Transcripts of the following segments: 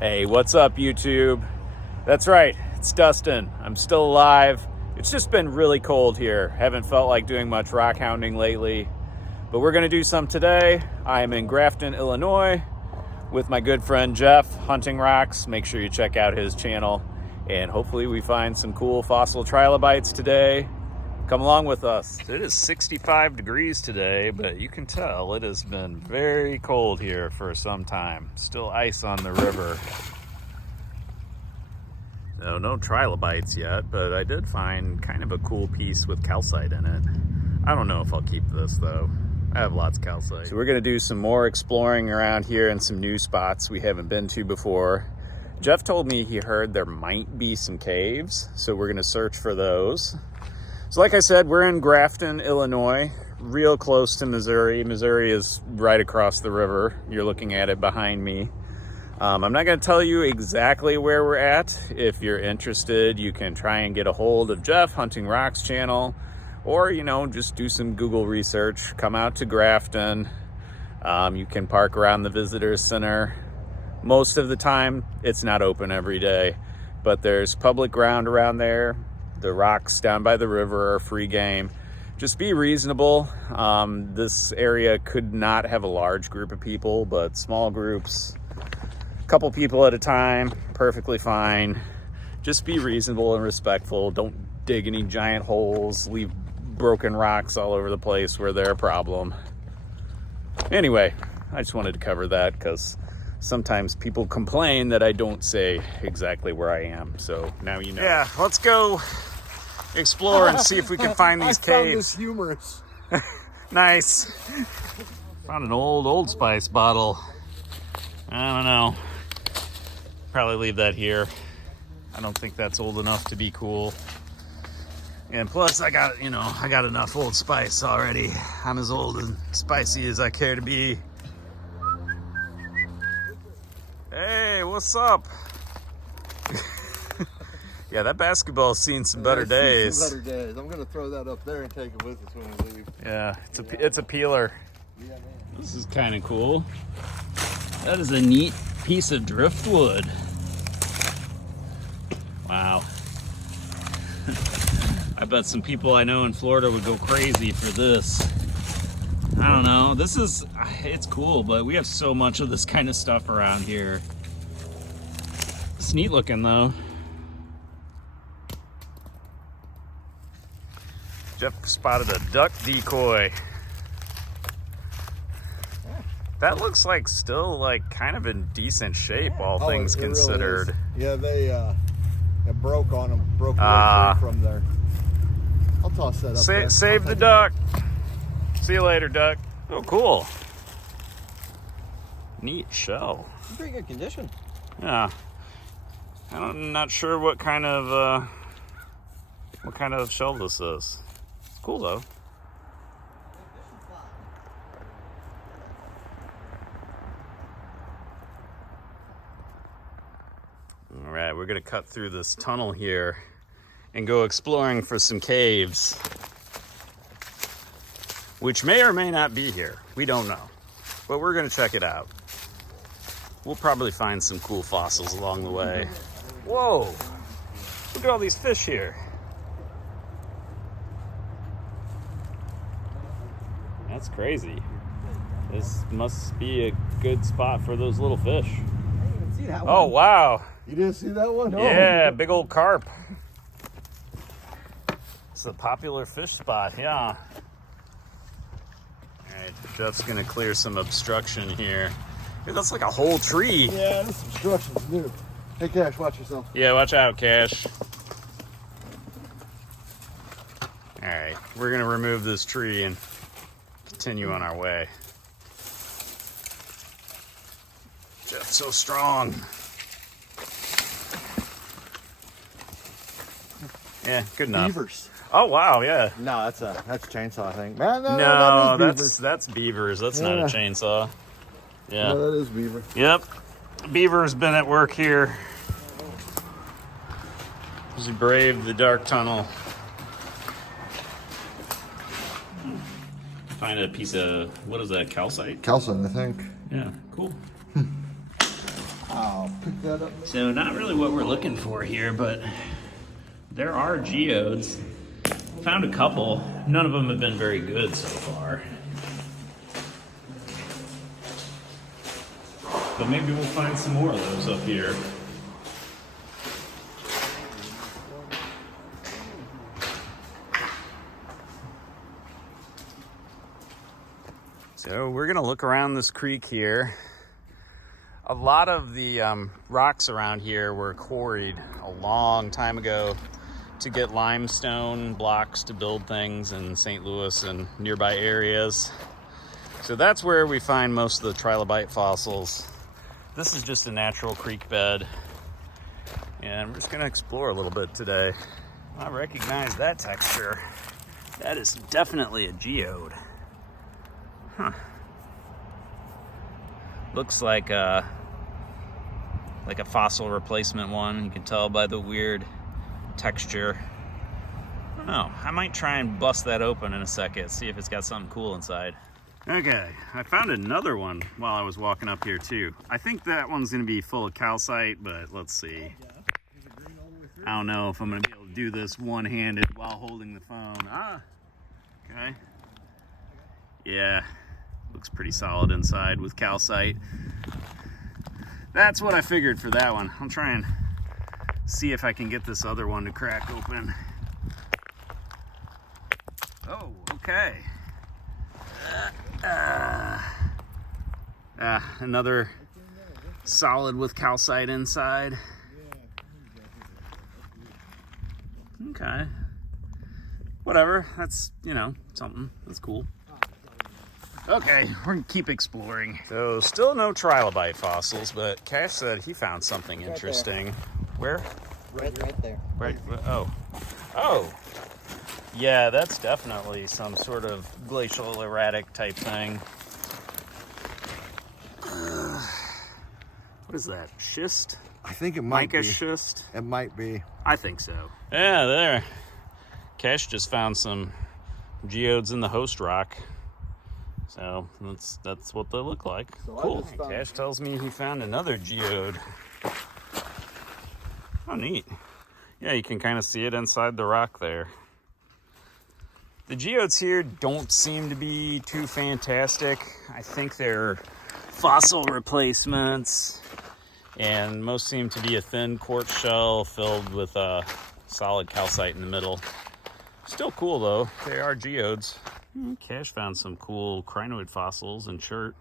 Hey, what's up, YouTube? That's right, it's Dustin. I'm still alive. It's just been really cold here. Haven't felt like doing much rock hounding lately, but we're gonna do some today. I am in Grafton, Illinois with my good friend Jeff, HuntingRocks. Make sure you check out his channel, and hopefully we find some cool fossil trilobites today. Come along with us. It is 65 degrees today, but you can tell it has been very cold here for some time. Still ice on the river. No trilobites yet, but I did find kind of a cool piece with calcite in it. I don't know if I'll keep this though. I have lots of calcite. So we're gonna do some more exploring around here in some new spots we haven't been to before. Jeff told me he heard there might be some caves, so we're gonna search for those. So like I said, we're in Grafton, Illinois, real close to Missouri. Missouri is right across the river. You're looking at it behind me. I'm not going to tell you exactly where we're at. If you're interested, you can try and get a hold of Jeff, HuntingRocks channel, or, just do some Google research. Come out to Grafton. You can park around the visitor center. Most of the time, it's not open every day, but there's public ground around there. The rocks down by the river are free game. Just be reasonable. This area could not have a large group of people, but small groups, a couple people at a time, perfectly fine. Just be reasonable and respectful. Don't dig any giant holes, leave broken rocks all over the place where they're a problem. Anyway, I just wanted to cover that because sometimes people complain that I don't say exactly where I am. So now you know. Yeah, let's go explore and see if we can find these caves. I found this humorous. Nice. Found an Old Spice bottle. I don't know. Probably leave that here. I don't think that's old enough to be cool. And plus I got enough Old Spice already. I'm as old and spicy as I care to be. Hey, what's up? Yeah, that basketball's seen some better days. Some better days. I'm gonna throw that up there and take it with us when we leave. Yeah, it's a peeler. Yeah, man. This is kind of cool. That is a neat piece of driftwood. Wow. I bet some people I know in Florida would go crazy for this. I don't know. It's cool, but we have so much of this kind of stuff around here. It's neat looking though. Jeff spotted a duck decoy. That looks like still kind of in decent shape, all things considered. Really they broke on them, broke away from there. I'll toss that up there. Save the duck. See you later, duck. Oh, cool. Neat shell. Pretty good condition. Yeah. I'm not sure what kind of shell this is. It's cool though. All right, we're gonna cut through this tunnel here and go exploring for some caves, which may or may not be here. We don't know, but we're gonna check it out. We'll probably find some cool fossils along the way. Whoa, look at all these fish here. That's crazy. This must be a good spot for those little fish. I didn't even see that one. Oh, wow. You didn't see that one? Yeah, big old carp. It's a popular fish spot, yeah. All right, Jeff's gonna clear some obstruction here. Dude, that's like a whole tree. Yeah, this obstruction's new. Hey, Cash, watch yourself. Yeah, watch out, Cash. All right, we're gonna remove this tree and continue on our way. Jeff's so strong. Yeah, good enough. Beavers. Oh wow, yeah. No, that's a chainsaw, I think. No, that's beavers. That's not a chainsaw. Yeah. No, that is beaver. Yep. Beaver's been at work here. He braved the dark tunnel. Find a piece of, what is that, calcite? Calcite, I think. Yeah, cool. Oh, I'll pick that up. So not really what we're looking for here, but there are geodes. Found a couple. None of them have been very good so far. But maybe we'll find some more of those up here. So we're gonna look around this creek here. A lot of the rocks around here were quarried a long time ago to get limestone blocks to build things in St. Louis and nearby areas. So that's where we find most of the trilobite fossils. This is just a natural creek bed, and we're just gonna explore a little bit today. I recognize that texture. That is definitely a geode. Huh. Looks like a fossil replacement one. You can tell by the weird texture. I don't know. I might try and bust that open in a second, see if it's got something cool inside. Okay, I found another one while I was walking up here too. I think that one's gonna be full of calcite, but let's see. I don't know if I'm gonna be able to do this one-handed while holding the phone. Okay. Yeah, looks pretty solid inside with calcite. That's what I figured for that one. I'll try and see if I can get this other one to crack open. Oh, okay. Another solid with calcite inside. Okay. Whatever, that's, you know, something. That's cool. Okay, we're gonna keep exploring. So still no trilobite fossils, but Cash said he found something interesting. Where? Right there. Right, oh. Yeah, that's definitely some sort of glacial erratic type thing. What is that, schist? I think it might Mica be. schist? It might be. I think so. Yeah, there. Cash just found some geodes in the host rock. So that's what they look like. So cool. Cash tells me he found another geode. Oh, neat. Yeah, you can kind of see it inside the rock there. The geodes here don't seem to be too fantastic. I think they're fossil replacements, and most seem to be a thin quartz shell filled with solid calcite in the middle. Still cool though, they are geodes. Cash found some cool crinoid fossils in chert.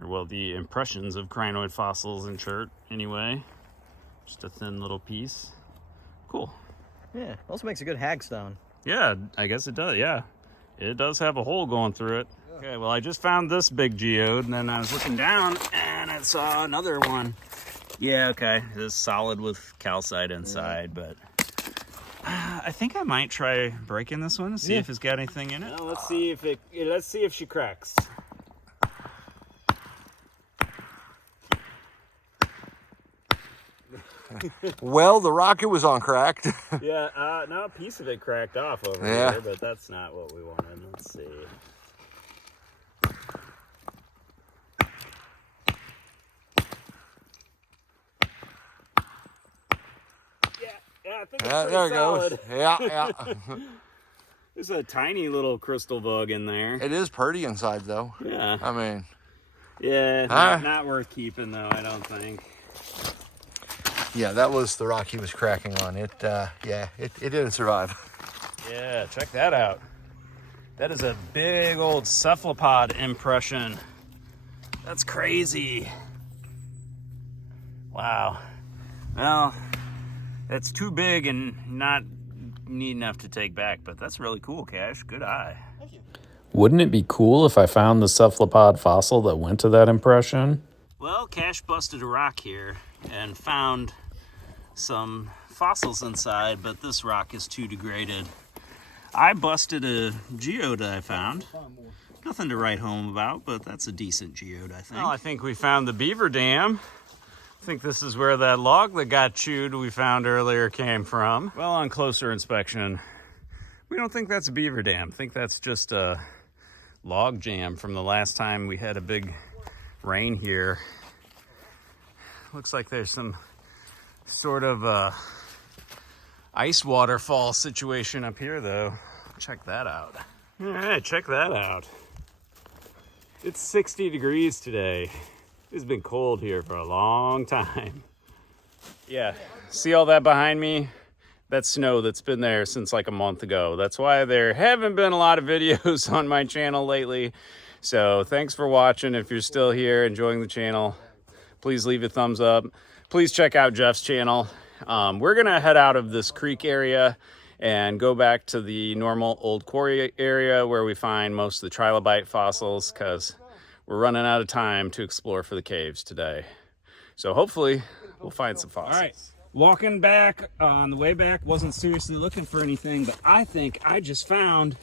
Or well, the impressions of crinoid fossils in chert anyway. Just a thin little piece. Cool. Yeah, also makes a good hagstone. Yeah, I guess it does, yeah. It does have a hole going through it. Okay, well, I just found this big geode, and then I was looking down, and I saw another one. Yeah, okay, it's solid with calcite inside, but I think I might try breaking this one and see if it's got anything in it. Well, let's see if she cracks. Well, the rocket was on cracked. Yeah, no, a piece of it cracked off over here, but that's not what we wanted. Let's see. Yeah, I think it's pretty there it solid. goes. Yeah. There's a tiny little crystal bug in there. It is pretty inside, though. Yeah. I mean. Yeah, not worth keeping, though, I don't think. Yeah, that was the rock he was cracking on. It didn't survive. Yeah, check that out. That is a big old cephalopod impression. That's crazy. Wow. Well, that's too big and not neat enough to take back, but that's really cool, Cash. Good eye. Thank you. Wouldn't it be cool if I found the cephalopod fossil that went to that impression? Well, Cash busted a rock here and found some fossils inside, but this rock is too degraded. I busted a geode I found. Nothing to write home about, but that's a decent geode, I think. Well, I think we found the beaver dam. I think this is where that log that got chewed we found earlier came from. Well, on closer inspection, we don't think that's a beaver dam. I think that's just a log jam from the last time we had a big rain here. Looks like there's some sort of ice waterfall situation up here, though. Check that out. All right, check that out. It's 60 degrees today. It's been cold here for a long time. Yeah, see all that behind me? That's snow that's been there since like a month ago. That's why there haven't been a lot of videos on my channel lately. So thanks for watching. If you're still here enjoying the channel, please leave a thumbs up. Please check out Jeff's channel. We're gonna head out of this creek area and go back to the normal old quarry area where we find most of the trilobite fossils, because we're running out of time to explore for the caves today. So hopefully we'll find some fossils. All right, walking back on the way back, wasn't seriously looking for anything, but I think I just found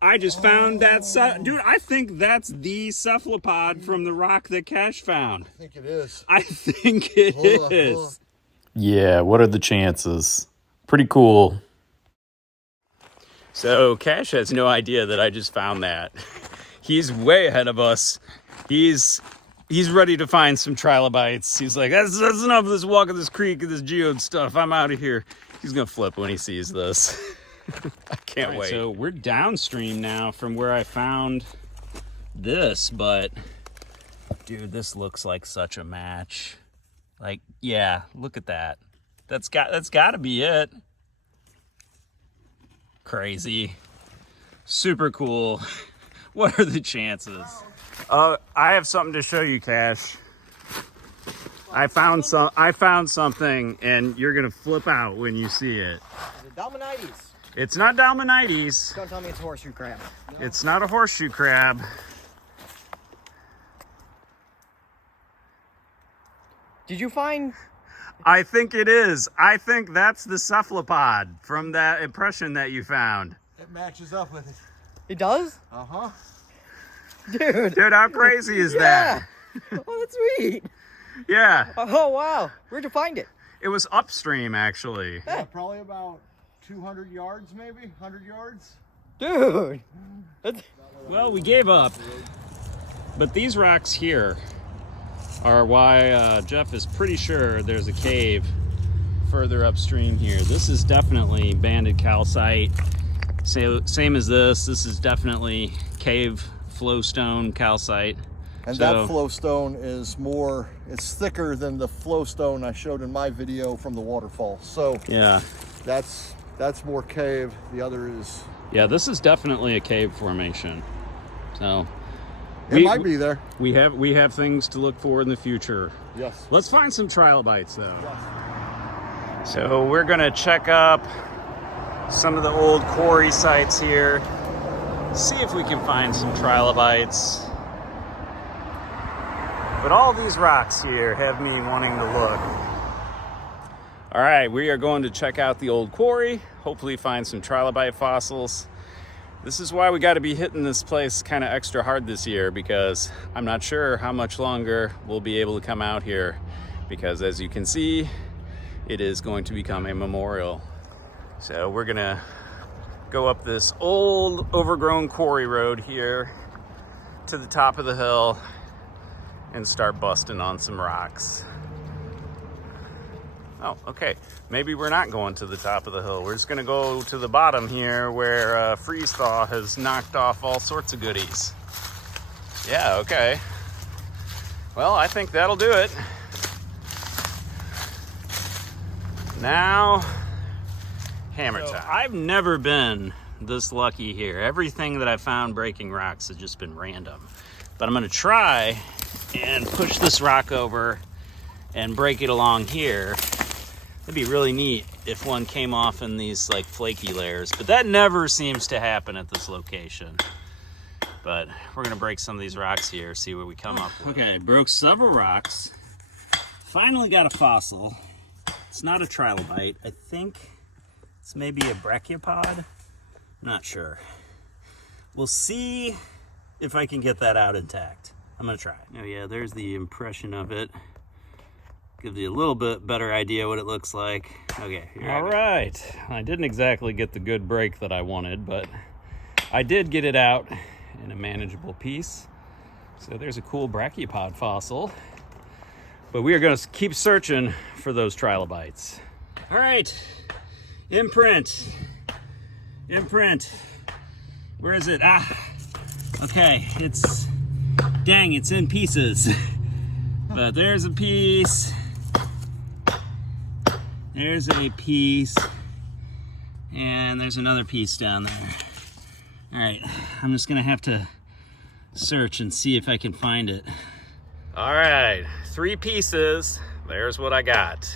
that, dude, I think that's the cephalopod from the rock that Cash found. I think it is. I think it is. Yeah, what are the chances? Pretty cool. So Cash has no idea that I just found that. He's way ahead of us. He's ready to find some trilobites. He's like, that's enough of this walk of this creek and this geode stuff. I'm out of here. He's gonna flip when he sees this. I can't wait. So we're downstream now from where I found this, but dude, this looks like such a match. Like, yeah, look at that. That's got to be it. Crazy. Super cool. What are the chances? I have something to show you, Cash. I found something, and you're gonna flip out when you see it. Is it Dalmatites? It's not Dalmatites. Don't tell me it's horseshoe crab. No. It's not a horseshoe crab. Did you find? I think it is. I think that's the cephalopod from that impression that you found. It matches up with it. It does? Uh-huh. Dude, how crazy is that? Oh, that's sweet. Yeah. Oh, wow. Where'd you find it? It was upstream, actually. Yeah, probably about 200 yards, maybe 100 yards. Dude. Well, we gave up. But these rocks here are why Jeff is pretty sure there's a cave further upstream here. This is definitely banded calcite. Same as this. This is definitely cave flowstone calcite. And that flowstone is more, it's thicker than the flowstone I showed in my video from the waterfall. So yeah, that's more cave. The other is, yeah, this is definitely a cave formation. So it might be there. We have things to look for in the future. Yes. Let's find some trilobites though. Yes. So we're gonna check up some of the old quarry sites here. See if we can find some trilobites. But all these rocks here have me wanting to look. All right, we are going to check out the old quarry, hopefully find some trilobite fossils. This is why we got to be hitting this place kind of extra hard this year, because I'm not sure how much longer we'll be able to come out here, because as you can see, it is going to become a memorial. So we're gonna go up this old overgrown quarry road here to the top of the hill and start busting on some rocks. Oh, okay. Maybe we're not going to the top of the hill. We're just gonna go to the bottom here where freeze thaw has knocked off all sorts of goodies. Yeah, okay. Well, I think that'll do it. Now, hammer time. I've never been this lucky here. Everything that I found breaking rocks has just been random. But I'm gonna try and push this rock over and break it along here. It'd be really neat if one came off in these like flaky layers, but that never seems to happen at this location. But we're gonna break some of these rocks here, see what we come up with. Okay, broke several rocks. Finally got a fossil. It's not a trilobite. I think it's maybe a brachiopod. Not sure. We'll see if I can get that out intact. I'm gonna try. Oh yeah, there's the impression of it. Gives you a little bit better idea what it looks like. Okay, here all right. I didn't exactly get the good break that I wanted, but I did get it out in a manageable piece. So there's a cool brachiopod fossil. But we are going to keep searching for those trilobites. All right, imprint. Where is it? Okay, it's in pieces. But there's a piece. There's a piece. And there's another piece down there. All right, I'm just gonna have to search and see if I can find it. All right, 3 pieces. There's what I got.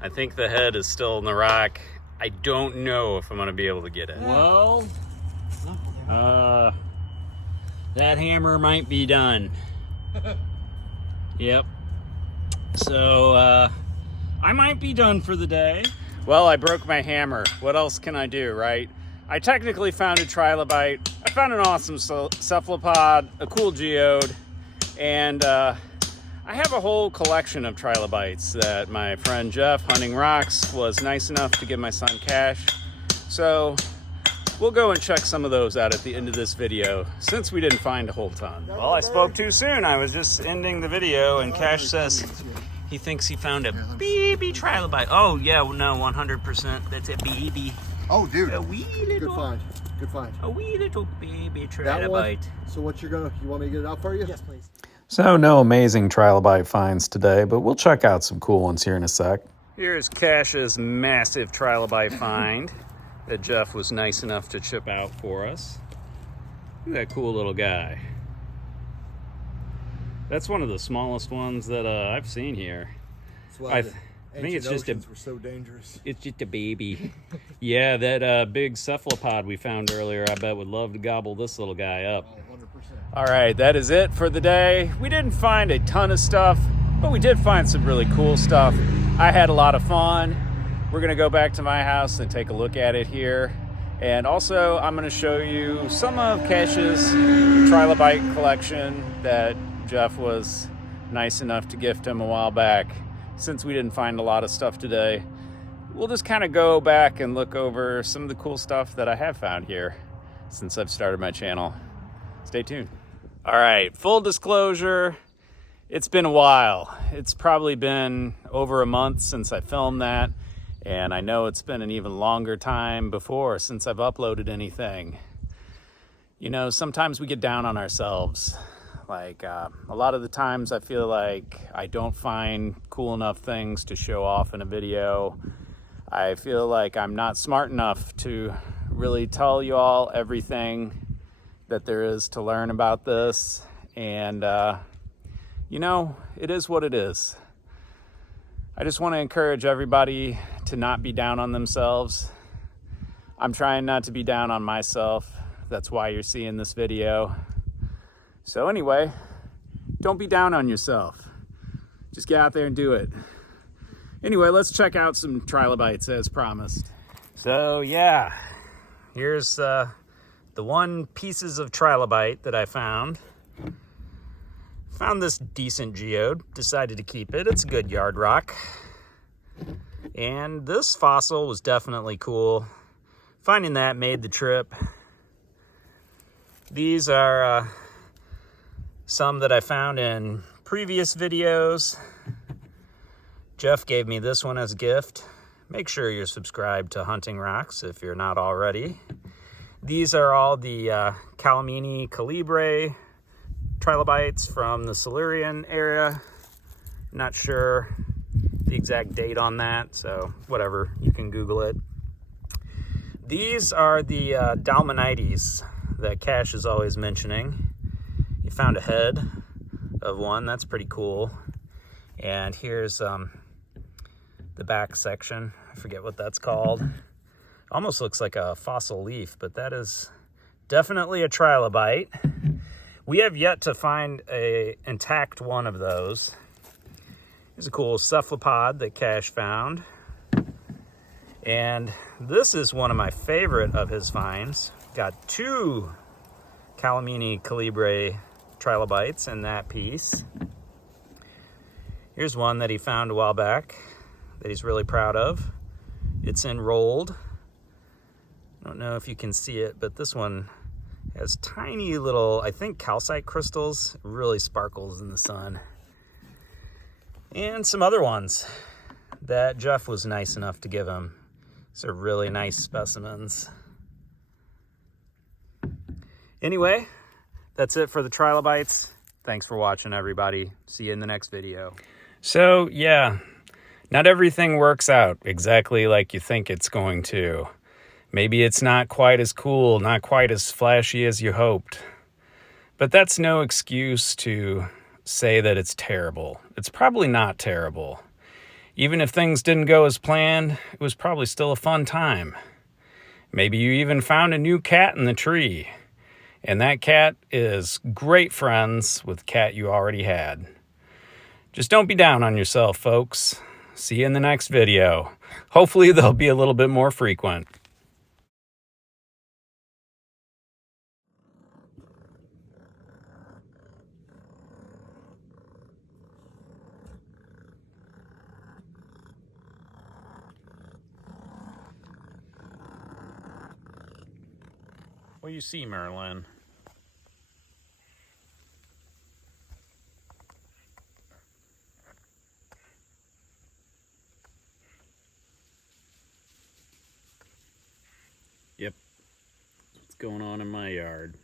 I think the head is still in the rock. I don't know if I'm gonna be able to get it. Well, that hammer might be done. Yep. So, I might be done for the day. Well, I broke my hammer. What else can I do, right? I technically found a trilobite. I found an awesome cephalopod, a cool geode, and I have a whole collection of trilobites that my friend Jeff, HuntingRocks, was nice enough to give my son Cash. So we'll go and check some of those out at the end of this video, since we didn't find a whole ton. Well, I spoke too soon. I was just ending the video, and Cash says he thinks he found a baby trilobite. Oh, yeah, no, 100%. That's a baby. Oh, dude. A wee little. Good find. Good find. A wee little baby trilobite. So what you want me to get it out for you? Yes, please. So no amazing trilobite finds today, but we'll check out some cool ones here in a sec. Here's Cash's massive trilobite find that Jeff was nice enough to chip out for us. Look at that cool little guy. That's one of the smallest ones that I've seen here. I think it's just were so dangerous. It's just a baby. Yeah, that big cephalopod we found earlier, I bet would love to gobble this little guy up. Oh, 100%. All right, that is it for the day. We didn't find a ton of stuff, but we did find some really cool stuff. I had a lot of fun. We're gonna go back to my house and take a look at it here. And also, I'm gonna show you some of Cash's trilobite collection that Jeff was nice enough to gift him a while back. Since we didn't find a lot of stuff today, we'll just kind of go back and look over some of the cool stuff that I have found here since I've started my channel. Stay tuned. All right, full disclosure, it's been a while. It's probably been over a month since I filmed that, and I know it's been an even longer time before since I've uploaded anything. You know, sometimes we get down on ourselves. Like a lot of the times I feel like I don't find cool enough things to show off in a video. I feel like I'm not smart enough to really tell you all everything that there is to learn about this. And, you know, it is what it is. I just want to encourage everybody to not be down on themselves. I'm trying not to be down on myself. That's why you're seeing this video. So anyway, don't be down on yourself. Just get out there and do it. Anyway, let's check out some trilobites as promised. So yeah, here's the 1 pieces of trilobite that I found. Found this decent geode, decided to keep it. It's a good yard rock. And this fossil was definitely cool. Finding that made the trip. These are some that I found in previous videos. Jeff gave me this one as a gift. Make sure you're subscribed to HuntingRocks if you're not already. These are all the Calamini Calibre trilobites from the Silurian area. Not sure the exact date on that, so whatever, you can Google it. These are the Dalmanites that Cash is always mentioning. He found a head of one. That's pretty cool. And here's the back section. I forget what that's called. Almost looks like a fossil leaf, but that is definitely a trilobite. We have yet to find an intact one of those. Here's a cool cephalopod that Cash found. And this is one of my favorite of his finds. Got 2 Calamini Calibre trilobites in that piece. Here's one that he found a while back that he's really proud of. It's enrolled. I don't know if you can see it, but this one has tiny little, I think, calcite crystals. It really sparkles in the sun. And some other ones that Jeff was nice enough to give him. These are really nice specimens. Anyway, that's it for the trilobites. Thanks for watching, everybody. See you in the next video. So, yeah, not everything works out exactly like you think it's going to. Maybe it's not quite as cool, not quite as flashy as you hoped. But that's no excuse to say that it's terrible. It's probably not terrible. Even if things didn't go as planned, it was probably still a fun time. Maybe you even found a new cat in the tree. And that cat is great friends with the cat you already had. Just don't be down on yourself, folks. See you in the next video. Hopefully they'll be a little bit more frequent. What do you see, Merlin? Yep. That's what's going on in my yard.